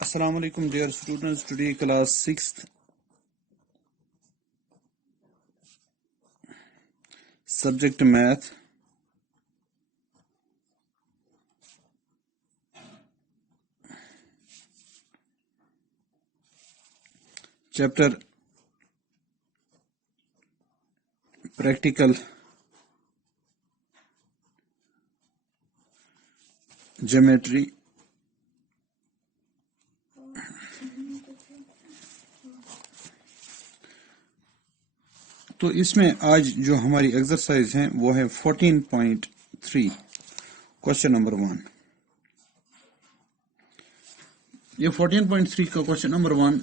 Assalamu alaikum dear students. Today class 6th subject math. Chapter practical geometry. तो इसमें आज जो हमारी एक्सरसाइज है वो है 14.3 क्वेश्चन नंबर 1। ये 14.3 का क्वेश्चन नंबर 1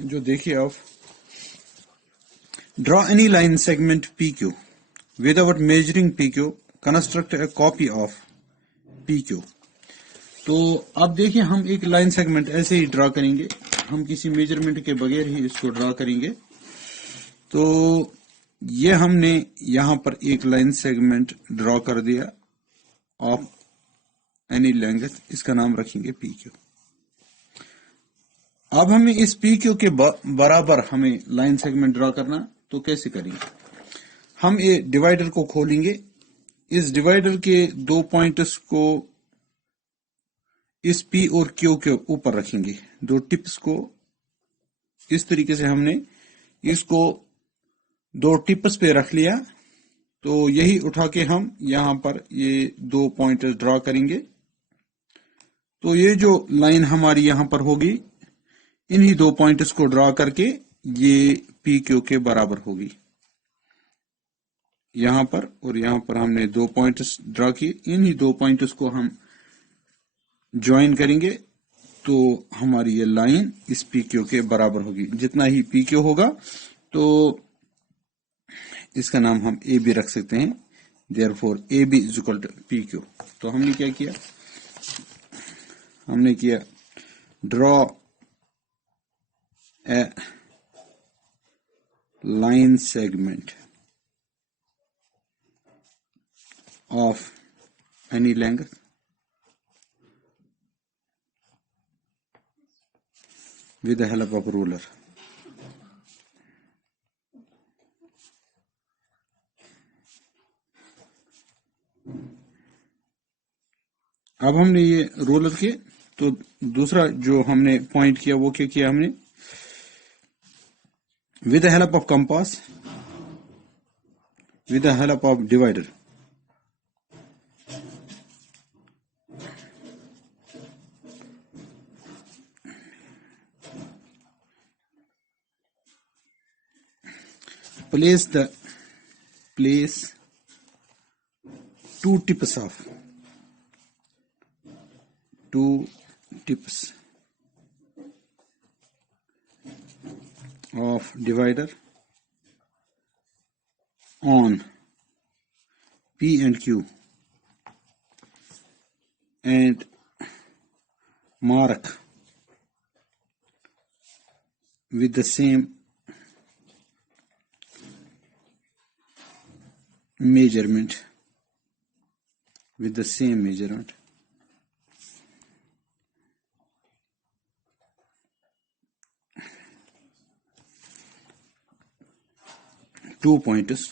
जो देखिए आप, draw any line segment PQ without measuring PQ, construct A copy of PQ। तो आप देखिए, हम एक लाइन सेगमेंट ऐसे ही ड्रॉ करेंगे, हम किसी मेजरमेंट के बगैर ही इसको ड्रॉ करेंगे। तो ये हमने यहां पर एक लाइन सेगमेंट ड्रॉ कर दिया ऑफ एनी लेंथ, इसका नाम रखेंगे PQ। अब हमें इस PQ के बराबर हमें लाइन सेगमेंट ड्रॉ करना, तो कैसे करेंगे? हम ये डिवाइडर को खोलेंगे, इस डिवाइडर के दो पॉइंट्स को इस P और Q के ऊपर रखेंगे, दो टिप्स को इस तरीके से हमने इसको दो टिप्स पे रख लिया। तो यही उठा के हम यहां पर ये दो पॉइंट्स ड्रॉ करेंगे। तो ये जो लाइन हमारी यहां पर होगी, इन्हीं दो पॉइंट्स को ड्रॉ करके ये PQ के बराबर होगी। यहां पर और यहां पर हमने दो पॉइंट्स ड्रॉ किए, इन्हीं दो पॉइंट्स को हम ज्वाइन करेंगे, तो हमारी ये लाइन इस PQ के बराबर होगी। जितना ही PQ होगा तो इसका नाम हम AB रख सकते हैं, therefore AB is equal to PQ। तो हमने क्या किया, हमने किया draw a line segment of any length with the help of ruler। अब हमने ये रोलर के, तो दूसरा जो हमने पॉइंट किया वो क्या किया हमने, with the help of compass, with the help of divider, place two tips of divider on P and Q and mark with the same measurement, with the same measurement। Two points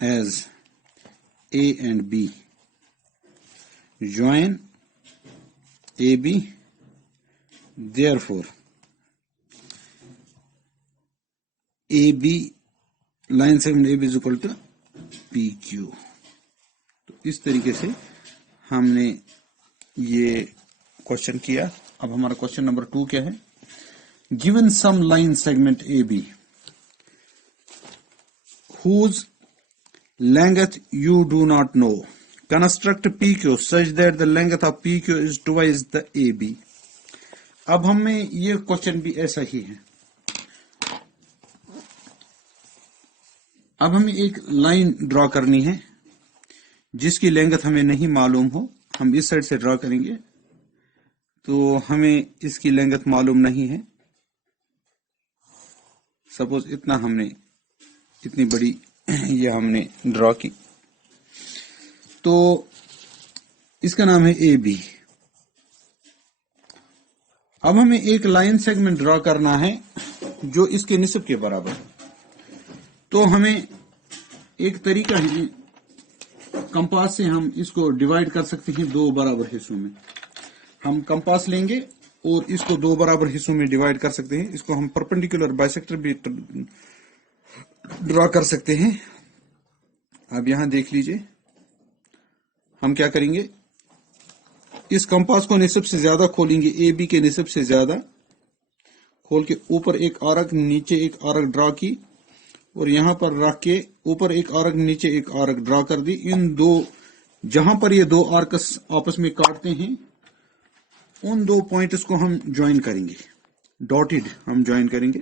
as A and B, join AB, therefore AB line segment AB is equal to PQ। तो इस तरीके से हमने ये question किया। अब हमारा question number 2 क्या है, given some line segment AB whose length you do not know, construct PQ such that the length of PQ is twice the AB। अब हमें ये क्वेश्चन भी ऐसा ही है। अब हमें एक लाइन ड्रॉ करनी है जिसकी लेंथ हमें नहीं मालूम हो। हम इस साइड से ड्रॉ करेंगे, तो हमें इसकी लेंथ मालूम नहीं है। सपोज इतना हमने, इतनी बड़ी ये हमने ड्रॉ की, तो इसका नाम है AB। अब हमें एक लाइन सेगमेंट ड्रॉ करना है जो इसके निस्ब के बराबर। तो हमें एक तरीका है, कंपास से हम इसको डिवाइड कर सकते हैं दो बराबर हिस्सों में। हम कंपास लेंगे और इसको दो बराबर हिस्सों में डिवाइड कर सकते हैं। इसको हम परपेंडिकुलर बाइसेक्टर भी ड्रॉ कर सकते हैं। अब यहां देख लीजिए, हम क्या करेंगे, इस कंपास को निस्ब से ज्यादा खोलेंगे, ए बी के निस्ब से ज्यादा खोल के ऊपर एक आर्क नीचे एक आर्क ड्रॉ की और यहां पर रख के ऊपर एक आर्क नीचे एक आर्क ड्रॉ कर दी। इन दो, जहां पर ये दो आर्कस आपस में काटते हैं, उन दो पॉइंट्स को हम ज्वाइन करेंगे, डॉटेड हम ज्वाइन करेंगे।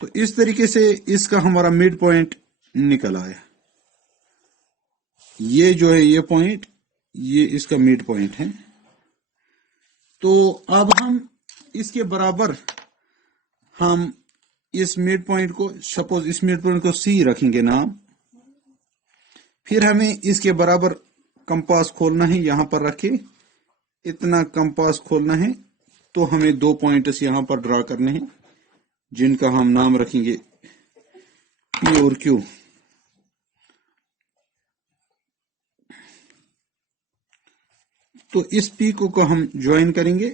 तो इस तरीके से इसका हमारा मिड पॉइंट निकल आया। ये जो है ये पॉइंट, ये इसका मिड पॉइंट है। तो अब हम इसके बराबर हम इस मिड पॉइंट को, सपोज इस मिड पॉइंट को सी रखेंगे नाम। फिर हमें इसके बराबर कंपास खोलना है, यहां पर रखे इतना कंपास खोलना है। तो हमें दो पॉइंट्स यहां पर ड्रॉ करने हैं जिनका हम नाम रखेंगे पी और क्यू। तो इस पी को हम ज्वाइन करेंगे।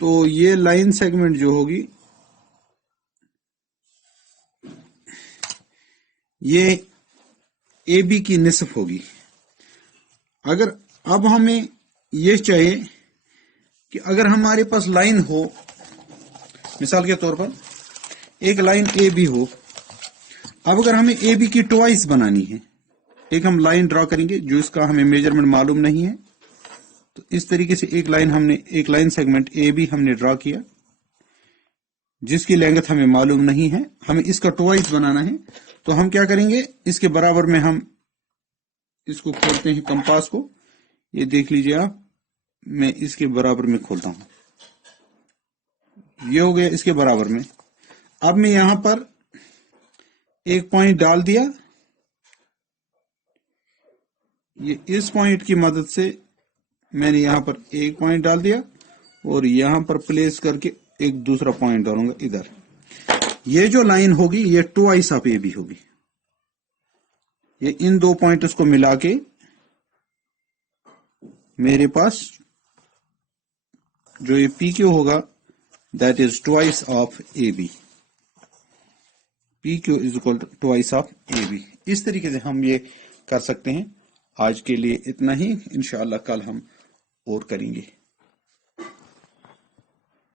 तो ये लाइन सेगमेंट जो होगी, ये ए बी की निस्फ होगी। अगर अब हमें ये चाहिए कि अगर हमारे पास लाइन हो, मिसाल के तौर पर एक लाइन ए बी हो। अब अगर हमें ए बी की ट्वाइस बनानी है, एक हम लाइन ड्रॉ करेंगे जो इसका हमें मेजरमेंट मालूम नहीं है। तो इस तरीके से एक लाइन सेगमेंट ए बी हमने ड्रॉ किया जिसकी लेंथ हमें मालूम नहीं है, हमें इसका ट्वाइस बनाना है। तो हम क्या करेंगे, इसके बराबर में हम इसको खोलते हैं कंपास को। ये देख लीजिए आप, मैं इसके बराबर में खोलता हूं, ये हो गया इसके बराबर में। अब मैं यहां पर एक पॉइंट डाल दिया, ये इस पॉइंट की मदद से मैंने यहां पर एक पॉइंट डाल दिया और यहां पर प्लेस करके एक दूसरा पॉइंट डालूंगा इधर। ये जो लाइन होगी ये ट्वाइस ऑफ ए बी होगी। ये इन दो पॉइंट्स को मिला के मेरे पास जो ये पी क्यू होगा, that is twice of A B. P Q is equal to twice of A B. इस तरीके से हम ये कर सकते हैं। आज के लिए इतना ही, इंशाअल्लाह कल हम और करेंगे।